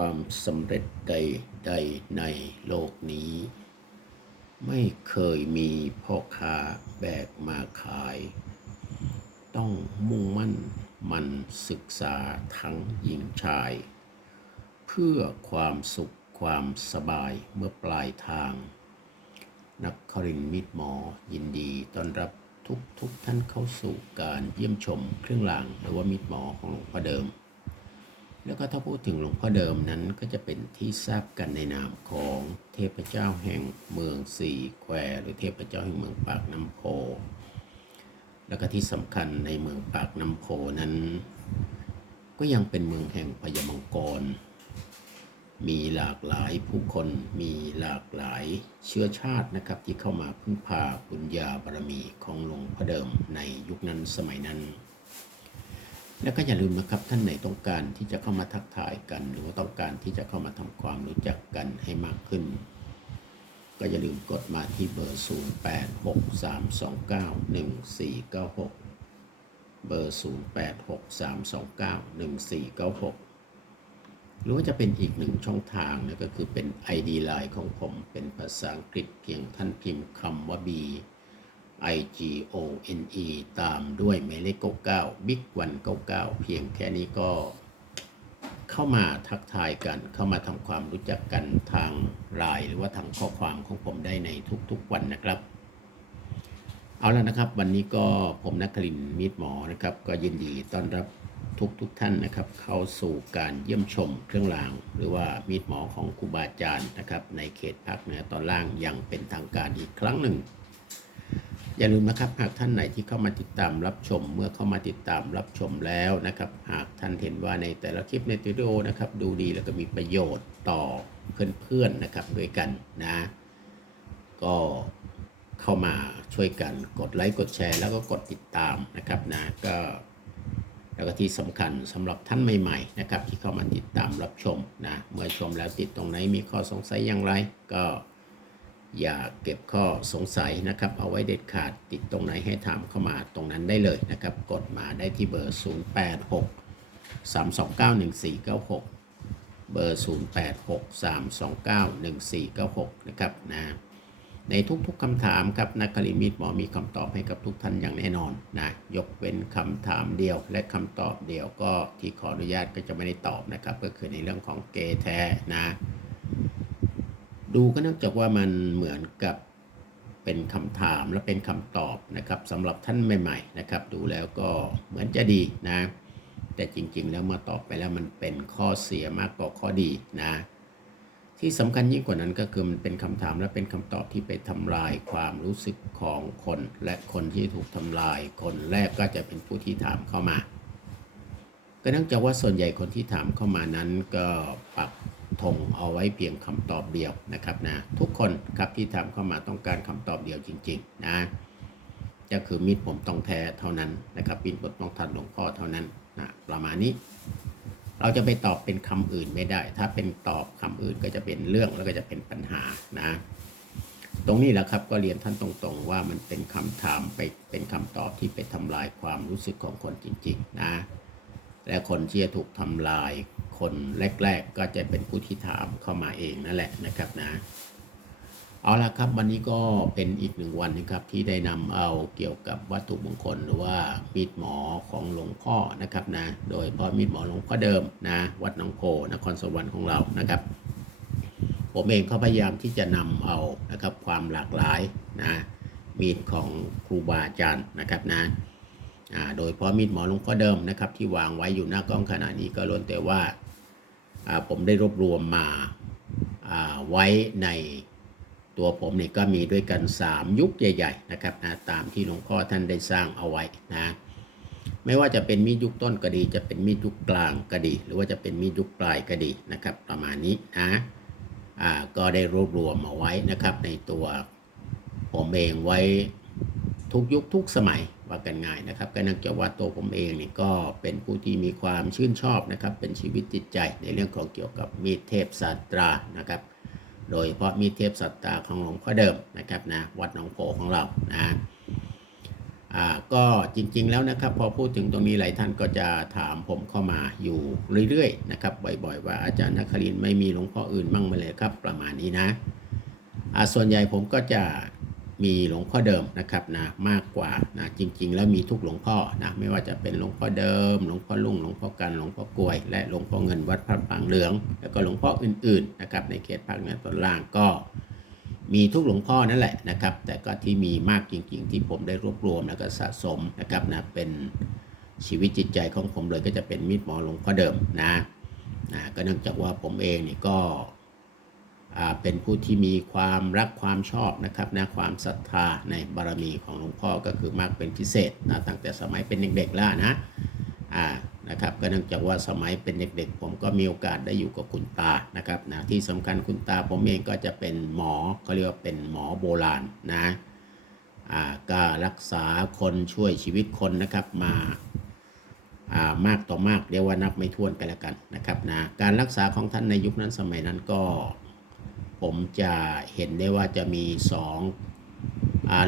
ความสำเร็จใดๆในโลกนี้ ไม่เคยมีพ่อค้าแบกมาขาย ต้องมุ่งมั่นมันศึกษาทั้งหญิงชาย เพื่อความสุขความสบายเมื่อปลายทาง นักครินมิตรหมอยินดีต้อนรับทุกทุกท่านเข้าสู่การเยี่ยมชมเครื่องรางหรือว่ามิตรหมอของหลวงพ่อเดิม แล้วก็ถ้าพูดถึงหลวงพ่อเดิมนั้นก็จะเป็นที่ทราบกันในนามของเทพเจ้าแห่งเมืองสี่แควหรือเทพเจ้าแห่งเมืองปากน้ำโพ แล้วก็ที่สำคัญในเมืองปากน้ำโพนั้น ก็ยังเป็นเมืองแห่งพญามังกร มีหลากหลายผู้คนมีหลากหลายเชื้อชาตินะครับที่เข้ามาพึ่งพาบุญญาบารมีของหลวงพ่อเดิมในยุคนั้นสมัยนั้น แล้วก็อย่าลืมนะครับท่านไหนต้องการที่จะเข้ามาทักทายกัน หรือว่าต้องการที่จะเข้ามาทำความรู้จักกันให้มากขึ้น ก็อย่าลืมกดมาที่เบอร์ 0863291496 เบอร์ 0863291496 หรือว่าจะเป็นอีกหนึ่งช่องทางนะก็คือเป็น ID Line ของผมเป็นภาษาอังกฤษเพียงท่านพิมพ์คำว่า B I G O N E ตามด้วยหมายเลข99 Big 199 เพียงแค่นี้ก็เข้ามาทักทายกัน เข้ามาทำความรู้จักกันทางไลน์หรือว่าทางข้อความของผมได้ในทุกๆวันนะครับ เอาแล้วนะครับ วันนี้ก็ผมนักคลินทร์มีดหมอนะครับ ก็ยินดีต้อนรับทุกทุกๆท่านนะครับ เข้าสู่การเยี่ยมชมเครื่องราง หรือว่ามีดหมอของครูบาอาจารย์นะครับ ในเขตภาคเหนือตอนล่างอย่างเป็นทางการอีกครั้งหนึ่ง อย่าลืมนะครับ หากท่านไหนที่เข้ามาติดตามรับชม เมื่อเข้ามาติดตามรับชมแล้วนะครับ หากท่านเห็นว่าในแต่ละคลิปในวิดีโอนะครับ ดูดีแล้วก็มีประโยชน์ต่อเพื่อนๆนะครับด้วยกันนะ ก็เข้ามาช่วยกันกดไลค์กดแชร์ แล้วก็กดติดตามนะครับนะก็แล้วก็ที่สำคัญสำหรับท่านใหม่ๆนะครับที่เข้ามาติดตามรับชมนะเมื่อชมแล้วติดตรงไหนมีข้อสงสัยอย่างไรก็ อย่าเก็บข้อสงสัยนะครับ เอาไว้เด็ดขาดติดตรงไหนให้ถามเข้ามาตรงนั้นได้เลยนะครับ กดมาได้ที่เบอร์ 086 3291496 เบอร์ 0863291496 นะครับนะในทุกๆคำถามครับนักกลิมิตหมอมีคำตอบให้กับทุกท่านอย่างแน่นอนนะยกเป็นคำถามเดียวและคำตอบเดียวก็ที่ขออนุญาตก็จะไม่ได้ตอบนะครับ ก็คือในเรื่องของเกย์แท้นะ ดูก็เนื่องจากว่ามันเหมือนกับเป็นคำถามและเป็นคำตอบนะครับสำหรับท่านใหม่ ๆ นะครับ ดูแล้วก็เหมือนจะดีนะ แต่จริงๆ แล้วเมื่อตอบไปแล้วมันเป็นข้อเสียมากกว่าข้อดีนะ ที่สำคัญยิ่งกว่านั้นก็คือมันเป็นคำถามและเป็นคำตอบที่ไปทำลายความรู้สึกของคน และคนที่ถูกทำลาย คนแรกก็จะเป็นผู้ที่ถามเข้ามาก็เนื่องจากว่าส่วนใหญ่คนที่ถามเข้ามานั้นก็ปัก ธงเอาไว้เพียงคำตอบเดียวนะครับนะทุกคนครับที่ถามเข้ามาต้องการคำตอบเดียวจริง ๆ นะก็คือมีดผมต้องแท้เท่านั้นนะครับมีดผมต้องทันหลวงพ่อเท่านั้นนะประมาณนี้ เราจะไปตอบเป็นคำอื่นไม่ได้ ถ้าเป็นตอบคำอื่นก็จะเป็นเรื่องแล้วก็จะเป็นปัญหานะตรงนี้แหละครับก็เรียนท่านตรงๆ ว่ามันเป็นคำถามไปเป็นคำตอบที่ไปทำลายความรู้สึกของคนจริง ๆ นะ และคนที่จะถูกทำลาย คนแรก ๆ ก็จะเป็นผู้ที่ถามเข้ามาเองนั่นแหละนะครับนะ เอาละครับวันนี้ก็เป็นอีกหนึ่งวันนะครับที่ได้นำเอาเกี่ยวกับวัตถุมงคลหรือว่ามีดหมอของหลวงพ่อนะครับนะ โดยเฉพาะมีดหมอหลวงพ่อเดิมนะ วัดหนองโพนครสวรรค์ของเรานะครับ ผมเองก็พยายามที่จะนำเอานะครับความหลากหลายนะมีดของครูบาอาจารย์นะครับนะอ่าโดยเฉพาะมีดหมอหลวงพ่อเดิมนะครับที่วางไว้อยู่หน้ากล้องขณะนี้ก็ล้วนแต่ว่าอ่า ผมได้รวบรวมมาไว้ในตัวผมเนี่ยก็มีด้วยกัน 3 ยุคใหญ่ ๆ นะครับนะตามที่หลวงพ่อท่านได้สร้างเอาไว้นะไม่ว่าจะเป็นมีดยุคต้นก็ดี จะเป็นมีดยุคกลางก็ดี หรือว่าจะเป็นมีดยุคปลายก็ดีนะครับ ประมาณนี้นะอ่าก็ได้รวบรวมเอาไว้นะครับในตัวผมเองไว้ทุกยุคทุกสมัย ว่ากันง่ายนะครับก็เนื่องจากว่าตัวผมเองนี่ก็เป็นผู้ที่มีความชื่นชอบนะครับ เป็นชีวิตจิตใจในเรื่องของเกี่ยวกับมีเทพสัตรานะครับ โดยเฉพาะมีเทพสัตตาของหลวงพ่อเดิมนะครับนะวัดหนองโพของเรานะอ่าก็จริงๆแล้วนะครับ พอพูดถึงตรงนี้หลายท่านก็จะถามผมเข้ามาอยู่เรื่อยๆนะครับบ่อยๆ ว่าอาจารย์นครินไม่มีหลวงพ่ออื่นมั่งมาเลยครับประมาณนี้นะอ่าส่วนใหญ่ผมก็จะ มีหลวงพ่อเดิมนะครับนะมากกว่านะจริง ๆ แล้วมีทุกหลวงพ่อนะไม่ว่าจะเป็นหลวงพ่อเดิม หลวงพ่อลุงหลวงพ่อกันหลวงพ่อกลวย และหลวงพ่อเงินวัดพระปางเหลือง แล้วก็หลวงพ่ออื่นๆนะครับในเขตภาคเหนือตอนล่างก็มีทุกหลวงพ่อนั่นแหละนะครับ แต่ก็ที่มีมากจริง ๆ ที่ผมได้รวบรวมแล้วก็สะสมนะครับนะเป็นชีวิตจิตใจของผมเลยก็จะเป็นมิตรหมอหลวงพ่อเดิมนะนะก็เนื่องจากว่าผมเองนี่ก็ เป็นผู้ที่มีความรักความชอบนะครับนะความศรัทธาในบารมีของหลวงพ่อก็คือมากเป็นพิเศษนะตั้งแต่สมัยเป็นเด็กๆแล้วนะอ่านะครับก็เนื่องจากว่าสมัยเป็นเด็กๆ ผมก็มีโอกาสได้อยู่กับคุณตานะครับนะที่สำคัญคุณตาผมเองก็จะเป็นหมอเขาเรียกว่าเป็นหมอโบราณนะอ่าก็รักษาคนช่วยชีวิตคนนะครับมาอ่ามากต่อมากเรียกว่านับไม่ถ้วนกันแล้วกันนะครับนะการรักษาของท่านในยุคนั้นสมัยนั้นก็ ผมจะเห็นได้ว่าจะมีสอง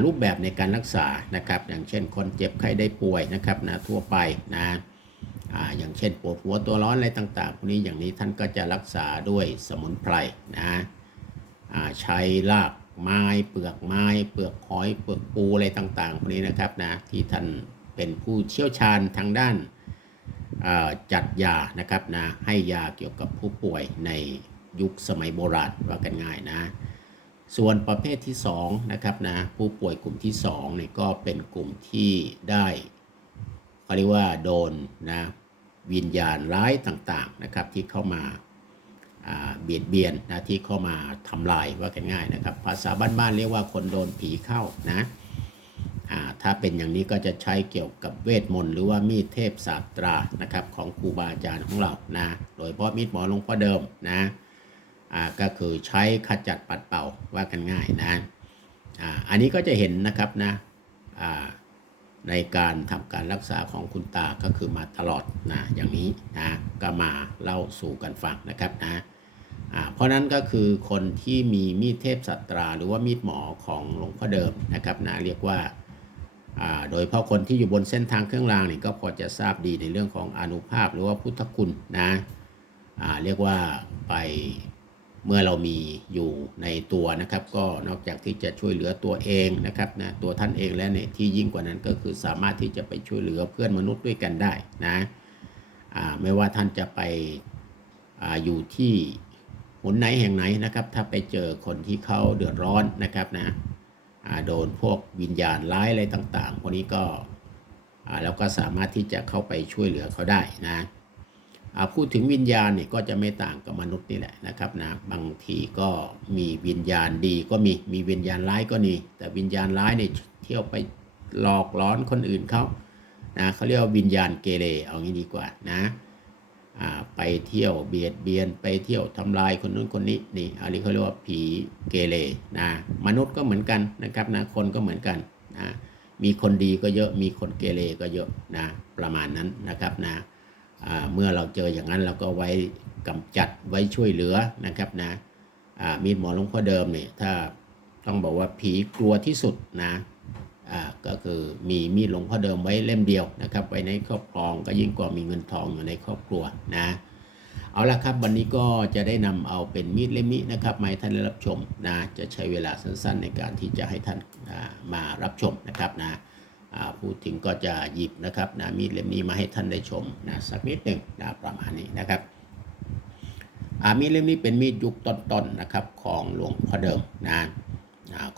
รูปแบบในการรักษานะครับ อย่างเช่นคนเจ็บไข้ได้ป่วยนะครับนะทั่วไปนะออย่างเช่นปวดหัวตัวร้อนอะไรต่างๆพวกนี้อย่างนี้ท่านก็จะรักษาด้วยสมุนไพรนะใช้รากไม้เปลือกไม้เปลือกหอยเปลือกปูอะไรต่างๆพวกนี้นะครับนะที่ท่านเป็นผู้เชี่ยวชาญทางด้านจัดยานะครับนะให้ยาเกี่ยวกับผู้ป่วยใน ยุคสมัยโบราณว่ากันง่ายนะ ส่วนประเภทที่2นะครับนะผู้ป่วยกลุ่มที่2เนี่ยก็เป็นกลุ่มที่ได้เขาเรียกว่าโดนนะวิญญาณร้ายต่างๆนะครับที่เข้ามาเบียดเบียนนะที่เข้ามาทำลายว่ากันง่ายนะครับ ภาษาบ้านๆเรียกว่าคนโดนผีเข้านะถ้าเป็นอย่างนี้ก็จะใช้เกี่ยวกับเวทมนต์หรือว่ามีดเทพศาสตรานะครับของครูบาอาจารย์ของเรานะโดยเฉพาะมีดหมอหลวงพ่อเดิมนะ ก็คือใช้ขจัดปัดเป่าว่ากันง่ายนะอ่าอันนี้ก็จะเห็นนะครับนะอ่าในการทำการรักษาของคุณตาก็คือมาตลอดนะอย่างนี้นะก็มาเล่าสู่กันฟังนะครับนะอ่าเพราะนั้นก็คือคนที่มีมีดเทพสัตรา หรือว่ามีดหมอของหลวงพ่อเดิมนะครับนะเรียกว่าอ่าโดยเฉพาะคนที่อยู่บนเส้นทางเครื่องรางนี่ก็พอจะทราบดีในเรื่องของอนุภาพหรือว่าพุทธคุณนะอ่าเรียกว่าไป เมื่อเรามีอยู่ในตัวนะครับ ก็นอกจากที่จะช่วยเหลือตัวเองนะครับนะตัวท่านเองแล้วเนี่ยที่ยิ่งกว่านั้นก็คือสามารถที่จะไปช่วยเหลือเพื่อนมนุษย์ด้วยกันได้นะอ่าไม่ว่าท่านจะไปอาอยู่ที่หนไหนแห่งไหนนะครับ ถ้าไปเจอคนที่เขาเดือดร้อนนะครับนะอ่าโดนพวกวิญญาณร้ายอะไรต่างๆพวกนี้ก็อ่าเราก็สามารถที่จะเข้าไปช่วยเหลือเขาได้นะอ่ พูดถึงวิญญาณเนี่ยก็จะไม่ต่างกับมนุษย์นี่แหละนะครับนะบางทีก็มีวิญญาณดีก็มีมีวิญญาณร้ายก็มีแต่วิญญาณร้ายเนี่ยเที่ยวไปหลอกล้อนคนอื่นเขานะเขาเรียกว่าวิญญาณเกเรเอางี้ดีกว่านะอ่าไปเที่ยวเบียดเบียนไปเที่ยวทำลายคนนู้นคนนี้นี่อันนี้เขาเรียกว่าผีเกเรนะมนุษย์ก็เหมือนกันนะครับนะคนก็เหมือนกันนะมีคนดีก็เยอะมีคนเกเรก็เยอะนะประมาณนั้นนะครับนะ เมื่อเราเจออย่างนั้นเราก็ไว้กำจัดไว้ช่วยเหลือนะครับนะมีดหมอหลวงพ่อเดิมเนี่ยถ้าต้องบอกว่าผีกลัวที่สุดนะก็คือมีมีดหลวงพ่อเดิมไว้เล่มเดียวนะครับไว้ในครอบครองก็ยิ่งกว่ามีเงินทองอยู่ในครอบครัวนะเอาละครับวันนี้ก็จะได้นำเอาเป็นมีดเล่มนี้นะครับมาให้ท่านได้รับชมนะจะใช้เวลาสั้นๆ ในการที่จะให้ท่านมารับชมนะครับนะ พูดถึงก็จะหยิบนะครับนะมีดเล่มนี้มาให้ท่านได้ชมนะสักนิดหนึ่งนะประมาณนี้นะครับมีดเล่มนี้เป็นมีดยุคต้นๆนะครับของหลวงพ่อเดิมนะ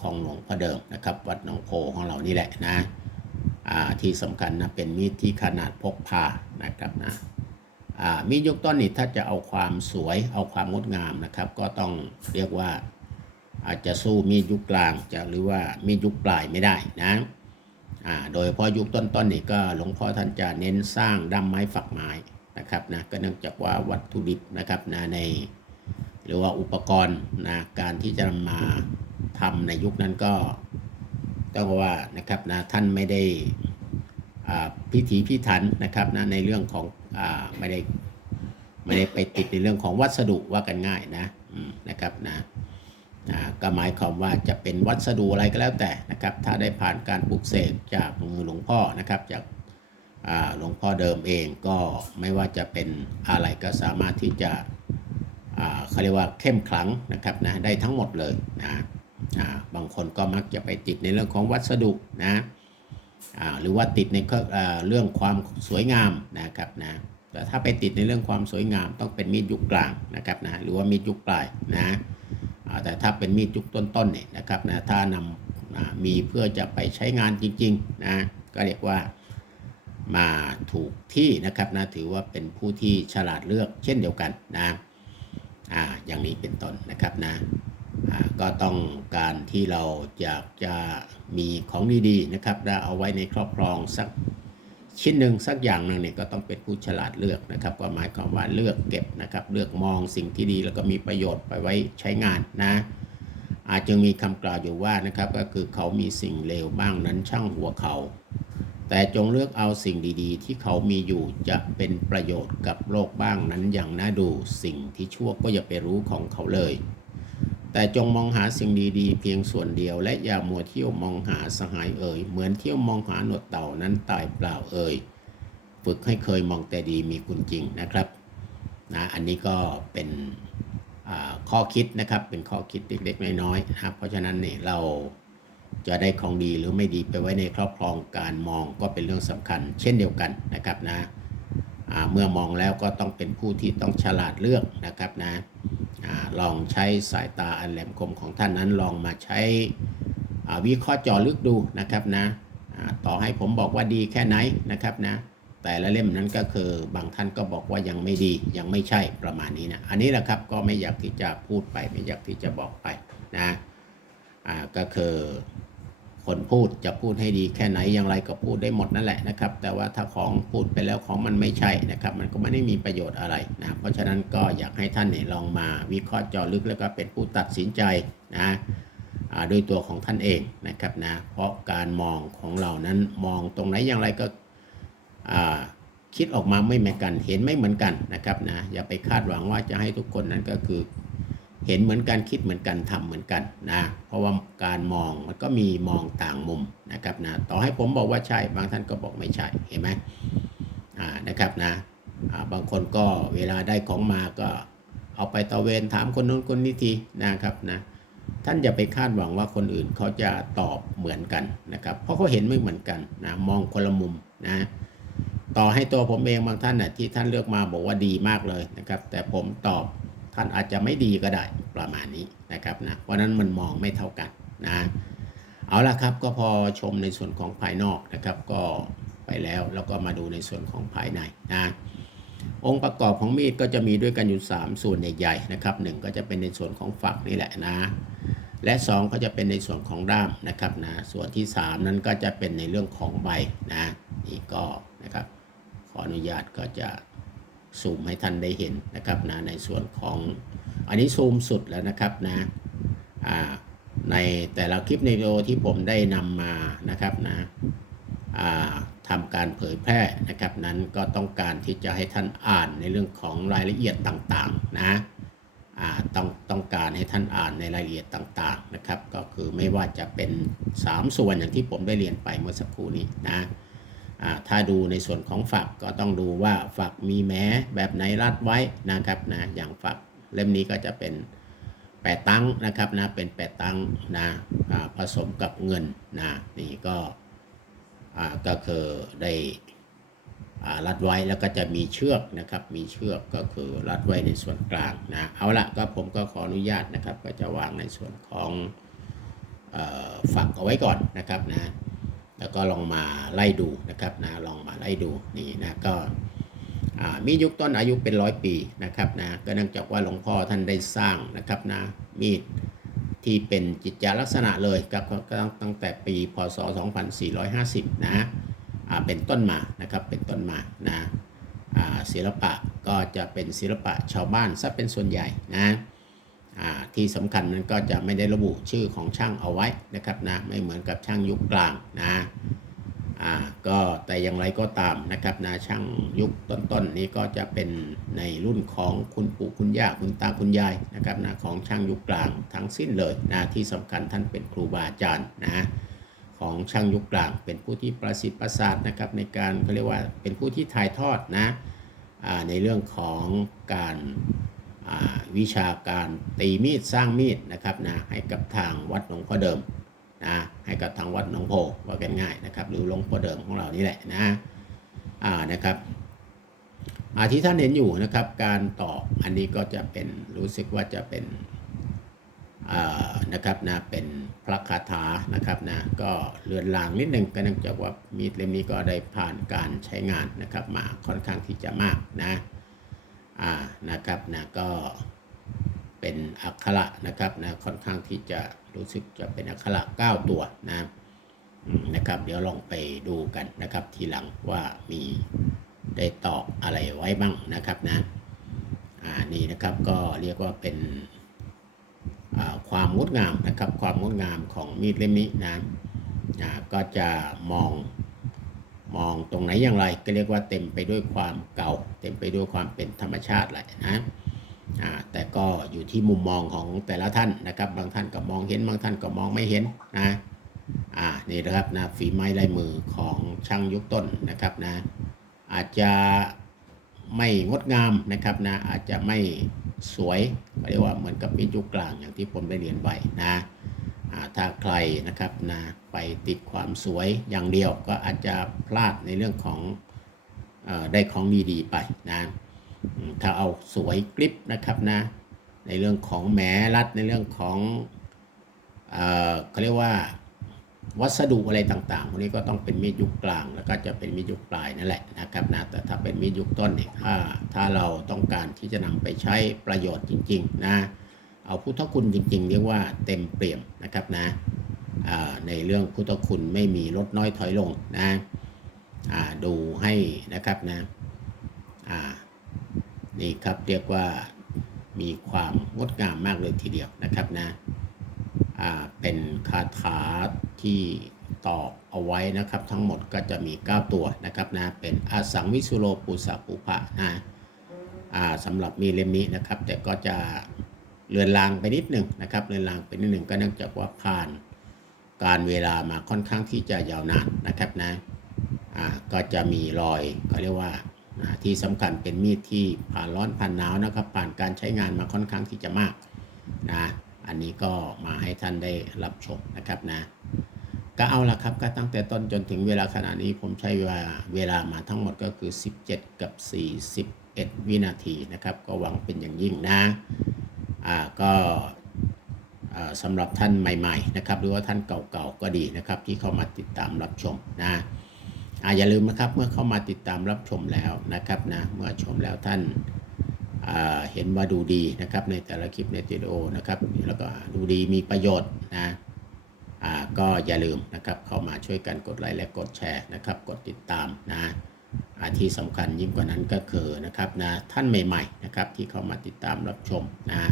ของหลวงพ่อเดิมนะครับ วัดหนองโพของเรานี่แหละนะที่สำคัญนะเป็นมีดที่ขนาดพกพานะครับนะมีดยกต้นนี่ถ้าจะเอาความสวยเอาความงดงามนะครับ ก็ต้องเรียกว่าอาจจะสู้มีดยุคกลางจะหรือว่ามีดยุคปลายไม่ได้นะ โดยเฉพาะยุคต้นๆนี่ก็หลวงพ่อท่านจะเน้นสร้างด้ามไม้ฝักไม้นะครับนะก็เนื่องจากว่าวัตถุดิบนะครับนะในหรือว่าอุปกรณ์นะการที่จะนำมาทำในยุคนั้นก็ต้องว่านะครับนะท่านไม่ได้อ่าพิถีพิถันนะครับนะในเรื่องของอ่าไม่ได้ไม่ได้ไปติดในเรื่องของวัสดุว่ากันง่ายนะนะครับนะ ก็หมายความว่าจะเป็นวัสดุอะไรก็แล้วแต่นะครับ ถ้าได้ผ่านการปลุกเสกจากมือหลวงพ่อนะครับจากหลวงพ่อเดิมเองก็ไม่ว่าจะเป็นอะไรก็สามารถที่จะเขาเรียกว่าเข้มขลังนะครับนะได้ทั้งหมดเลยนะบางคนก็มักจะไปติดในเรื่องของวัสดุนะหรือว่าติดในเรื่องความสวยงามนะครับนะแต่ถ้าไปติดในเรื่องความสวยงามต้องเป็นมีดยุคกลางนะครับนะหรือว่ามีดยุคปลายนะ แต่ถ้าเป็นมีดยุคต้นๆเนี่ยนะครับนะถ้านำมีเพื่อจะไปใช้งานจริงๆนะก็เรียกว่ามาถูกที่นะครับนะถือว่าเป็นผู้ที่ฉลาดเลือกเช่นเดียวกันนะอ่าอย่างนี้เป็นต้นนะครับนะอ่าก็ต้องการที่เราอยากจะมีของดีๆนะครับแล้วเอาไว้ในครอบครองสัก ชิ้นหนึ่งสักอย่างหนึ่งเนี่ยก็ต้องเป็นผู้ฉลาดเลือกนะครับ ก็หมายความว่าเลือกเก็บนะครับ เลือกมองสิ่งที่ดีแล้วก็มีประโยชน์ไปไว้ใช้งานนะอาจจะมีคำกล่าวอยู่ว่านะครับ ก็คือเขามีสิ่งเลวบ้างนั้นช่างหัวเขา แต่จงเลือกเอาสิ่งดีๆ ที่เขามีอยู่จะเป็นประโยชน์กับโลกบ้างนั้นอย่างน่าดูสิ่งที่ชั่วก็อย่าไปรู้ของเขาเลย แต่จงมองหาสิ่งดีๆ เพียงส่วนเดียว และอย่ามัวเที่ยวมองหาสหายเอ่ย เหมือนเที่ยวมองหาหนวดเต่านั้นตายเปล่าเอ่ย ฝึกให้เคยมองแต่ดีมีคุณจริงนะครับนะอันนี้ก็เป็นข้อคิดนะครับเป็นข้อคิดเล็กๆน้อยๆนะครับเพราะฉะนั้นเนี่ยเราจะได้ของดีหรือไม่ดีไปไว้ในครอบครองการมองก็เป็นเรื่องสำคัญ เช่นเดียวกันนะครับนะ เมื่อมองแล้วก็ต้องเป็นผู้ที่ต้องฉลาดเลือกนะครับนะอลองใช้สายตาอันแหลมคมของท่านนั้นลองมาใช้วิเคราะห์เจอลึกดูนะครับนะต่อให้ผมบอกว่าดีแค่ไหนนะครับนะแต่ละเล่มนั้นก็คือบางท่านก็บอกว่ายังไม่ดียังไม่ใช่ประมาณนี้นะอันนี้แหละครับก็ไม่อยากที่จะพูดไป ไม่อยากที่จะบอกไปนะก็คือ คนพูดจะพูดให้ดีแค่ไหนอย่างไรก็พูดได้หมดนั่นแหละนะครับ แต่ว่าถ้าของพูดไปแล้วของมันไม่ใช่นะครับ มันก็ไม่ได้มีประโยชน์อะไรนะเพราะฉะนั้นก็อยากให้ท่านเนี่ยลองมาวิเคราะห์เจอลึกแล้วก็เป็นผู้ตัดสินใจนะด้วยตัวของท่านเองนะครับนะเพราะการมองของเรานั้นมองตรงไหนอย่างไรก็คิดออกมาไม่เหมือนกัน เห็นไม่เหมือนกันนะครับนะอย่าไปคาดหวังว่าจะให้ทุกคนนั้นก็คือ เห็นเหมือนกันคิดเหมือนกันทำเหมือนกันนะเพราะว่าการมองมันก็มีมองต่างมุมนะครับนะต่อให้ผมบอกว่าใช่บางท่านก็บอกไม่ใช่เห็นไหมอ่านะครับนะบางคนก็เวลาได้ของมาก็เอาไปตะเวนถามคนนู้นคนนี้ทีนะครับนะท่านอย่าไปคาดหวังว่าคนอื่นเขาจะตอบเหมือนกันนะครับ เพราะเขาเห็นไม่เหมือนกันนะมองคนละมุมนะต่อให้ตัวผมเองบางท่านน่ะที่ท่านเลือกมาบอกว่าดีมากเลยนะครับ แต่ผมตอบ ท่านอาจจะไม่ดีก็ได้ประมาณนี้นะครับนะเพราะนั้นมันมองไม่เท่ากันนะเอาละครับก็พอชมในส่วนของภายนอกนะครับ ก็ไปแล้วแล้วก็มาดูในส่วนของภายในนะองค์ประกอบของมีดก็จะมีด้วยกันอยู่ 3 ส่วนใหญ่ๆนะครับหนึ่งก็จะเป็นในส่วนของฝักนี่แหละนะและ2ก็จะเป็นในส่วนของด้ามนะครับนะส่วนที่ 3 นั้นก็จะเป็นในเรื่องของใบนะนี่ก็นะครับขออนุญาตก็จะ ซูมให้ท่านได้เห็นนะครับนะในส่วนของอันนี้ซูมสุดแล้วนะครับนะในแต่ละคลิปในวิดีโอที่ผมได้นำมานะครับนะทำการเผยแพร่นะครับนั้นก็ต้องการที่จะให้ท่านอ่านในเรื่องของรายละเอียดต่างๆนะต้องต้องการให้ท่านอ่านในรายละเอียดต่างๆนะครับ ก็คือไม่ว่าจะเป็น 3 ส่วนอย่างที่ผมได้เรียนไปเมื่อสักครู่นี้นะ ถ้าดูในส่วนของฝักก็ต้องดูว่าฝักมีแม้แบบไหนรัดไว้นะครับนะอย่างฝักเล่มนี้ก็จะเป็นแปดตังนะครับนะเป็นแปดตังนะผสมกับเงินนะนี่ก็ก็คือได้รัดไว้แล้วก็จะมีเชือกนะครับมีเชือกก็คือรัดไว้ในส่วนกลางนะเอาละก็ผมก็ขออนุญาตนะครับ ก็จะวางในส่วนของอฝักเอาไว้ก่อนนะครับนะ แล้วก็ลองมาไล่ดูนะครับนะลองมาไล่ดูนี่นะก็มียุคต้นอายุเป็นร้อยปีนะครับนะก็เนื่องจากว่าหลวงพ่อท่านได้สร้างนะครับนะมีดที่เป็นจิตจาลักษณะเลยก็ก็ก็ตั้งแต่ปีพศ 2450 นะอ่าเป็นต้นมานะครับเป็นต้นมานะศิลปะก็จะเป็นศิลปะชาวบ้านซะเป็นส่วนใหญ่นะ ที่สำคัญนั้นก็จะไม่ได้ระบุชื่อของช่างเอาไว้นะครับนะไม่เหมือนกับช่างยุคกลางนะอ่าก็แต่อย่างไรก็ตามนะครับนะช่างยุคต้นๆนี้ก็จะเป็นในรุ่นของคุณปู่คุณย่าคุณตาคุณยายนะครับนะของช่างยุคกลางทั้งสิ้นเลยนะที่สำคัญท่านเป็นครูบาอาจารย์นะของช่างยุคกลาง เป็นผู้ที่ประสิทธิ์ประสาทนะครับในการเขาเรียกว่าเป็นผู้ที่ถ่ายทอดนะในเรื่องของการ วิชาการตีมีดสร้างมีดนะครับนะให้กับทางวัดหลวงพ่อเดิมนะให้กับทางวัดหนองโพว่ากันง่ายนะครับ หรือหลวงพ่อเดิมของเรานี่แหละนะอ่านะครับอาที่ท่านเห็นอยู่นะครับ การตอกอันนี้ก็จะเป็นรู้สึกว่าจะเป็นนะครับนะเป็นพระคาถานะครับนะก็เลือนลางนิดนึงก็เนื่องจากว่ามีดเล่มนี้ก็ได้ผ่านการใช้งานนะครับมาค่อนข้างที่จะมากนะ อ่านะครับนะก็เป็นอักขระนะครับนะค่อนข้างที่จะรู้สึกจะเป็นอักขระ9ตัวนะนะครับ เดี๋ยวลองไปดูกันนะครับทีหลังว่ามีได้ตอกอะไรไว้บ้างนะครับนะอ่านี่นะครับก็เรียกว่าเป็นความงดงามนะครับ ความงดงามของมีดเล่มนี้นะก็จะมอง มองตรงไหนอย่างไรก็เรียกว่าเต็มไปด้วยความเก่า เต็มไปด้วยความเป็นธรรมชาติแหละนะแต่ก็อยู่ที่มุมมองของแต่ละท่านนะครับ บางท่านก็มองเห็นบางท่านก็มองไม่เห็นนะอ่านี่นะครับนะฝีไม้ลายมือของช่างยุคต้นนะครับนะอาจจะไม่งดงามนะครับนะอาจจะไม่สวยเรียกว่าเหมือนกับมีดยุคกลางอย่างที่ผมได้เรียนไปนะ ถ้าใครนะครับนะไปติดความสวยอย่างเดียวก็อาจจะพลาดในเรื่องของอได้ของดีๆไปนะถ้าเอาสวยกริปนะครับนะในเรื่องของแหมรัดในเรื่องของเอ่อเขาเรียกว่าวัสดุอะไรต่างๆพวกนี้ก็ต้องเป็นมีดยุคกลาง แล้วก็จะเป็นมีดยุคปลายนั่นแหละนะครับนะแต่ถ้าเป็นมีดยุคต้นเนี่ยถ้าถ้าเราต้องการที่จะนำไปใช้ประโยชน์จริง ๆ นะ เอาพุทธคุณจริง ๆ เรียกว่าเต็มเปี่ยมนะครับนะในเรื่องพุทธคุณไม่มีลดน้อยถอยลงนะดูให้นะครับนะนี่ครับเรียกว่ามีความงดงามมากเลยทีเดียวนะครับนะเป็นคาถาที่ตอกเอาไว้นะครับทั้งหมดก็จะมี 9 ตัวนะครับนะเป็นอาสังวิสุโรปุสะปุภะนะอ่าสำหรับมีเล่มนี้นะครับ แต่ก็จะ เลือนลางไปนิดหนึ่งนะครับเลือนลางไปนิดหนึ่งก็เนื่องจากว่าผ่านการเวลามาค่อนข้างที่จะยาวนานนะครับนะอ่าก็จะมีรอยเขาเรียกว่าที่สำคัญเป็นมีดที่ผ่านร้อนผ่านหนาวนะครับ ผ่านการใช้งานมาค่อนข้างที่จะมากนะอันนี้ก็มาให้ท่านได้รับชมนะครับนะก็เอาละครับก็ตั้งแต่ต้นจนถึงเวลาขณะนี้ผมใช้เวลาเวลามาทั้งหมดก็คือ 17 กับ 41 วินาทีนะครับ ก็หวังเป็นอย่างยิ่งนะ ก็สำหรับท่านใหม่ๆนะครับหรือว่าท่านเก่าๆก็ดีนะครับ ที่เข้ามาติดตามรับชมนะอาอย่าลืมนะครับเมื่อเข้ามาติดตามรับชมแล้วนะครับนะเมื่อชมแล้วท่านาเห็นว่าดูดีนะครับในแต่ละคลิปในวิดีโอนะครับแล้วก็ดูดีมีประโยชน์นะก็อย่าลืมนะครับเข้ามาช่วยกันกดไลค์และกดแชร์นะครับ กดติดตามนะที่สำคัญยิ่งกว่านั้นก็คือนะครับนะท่านใหม่ๆนะครับที่เข้ามาติดตามรับชมนะ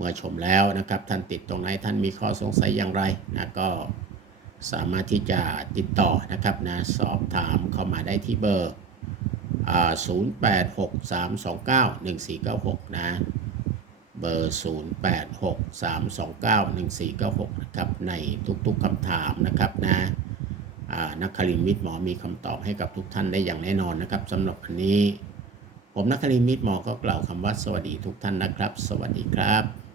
เมื่อชมแล้วนะครับ ท่านติดตรงไหนท่านมีข้อสงสัยอย่างไรนะก็สามารถที่จะติดต่อนะครับนะสอบถามเข้ามาได้ที่เบอร์อ่า0863291496 นะ เบอร์ 0863291496 นะครับ ในทุกๆคำถามนะครับนะนักคลินมิตรหมอมีคำตอบให้กับทุกท่านได้อย่างแน่นอนนะครับสำหรับวันนี้ ผมนักคลินมิตรหมอก็กล่าวคำว่าสวัสดีทุกท่านนะครับ สวัสดีครับ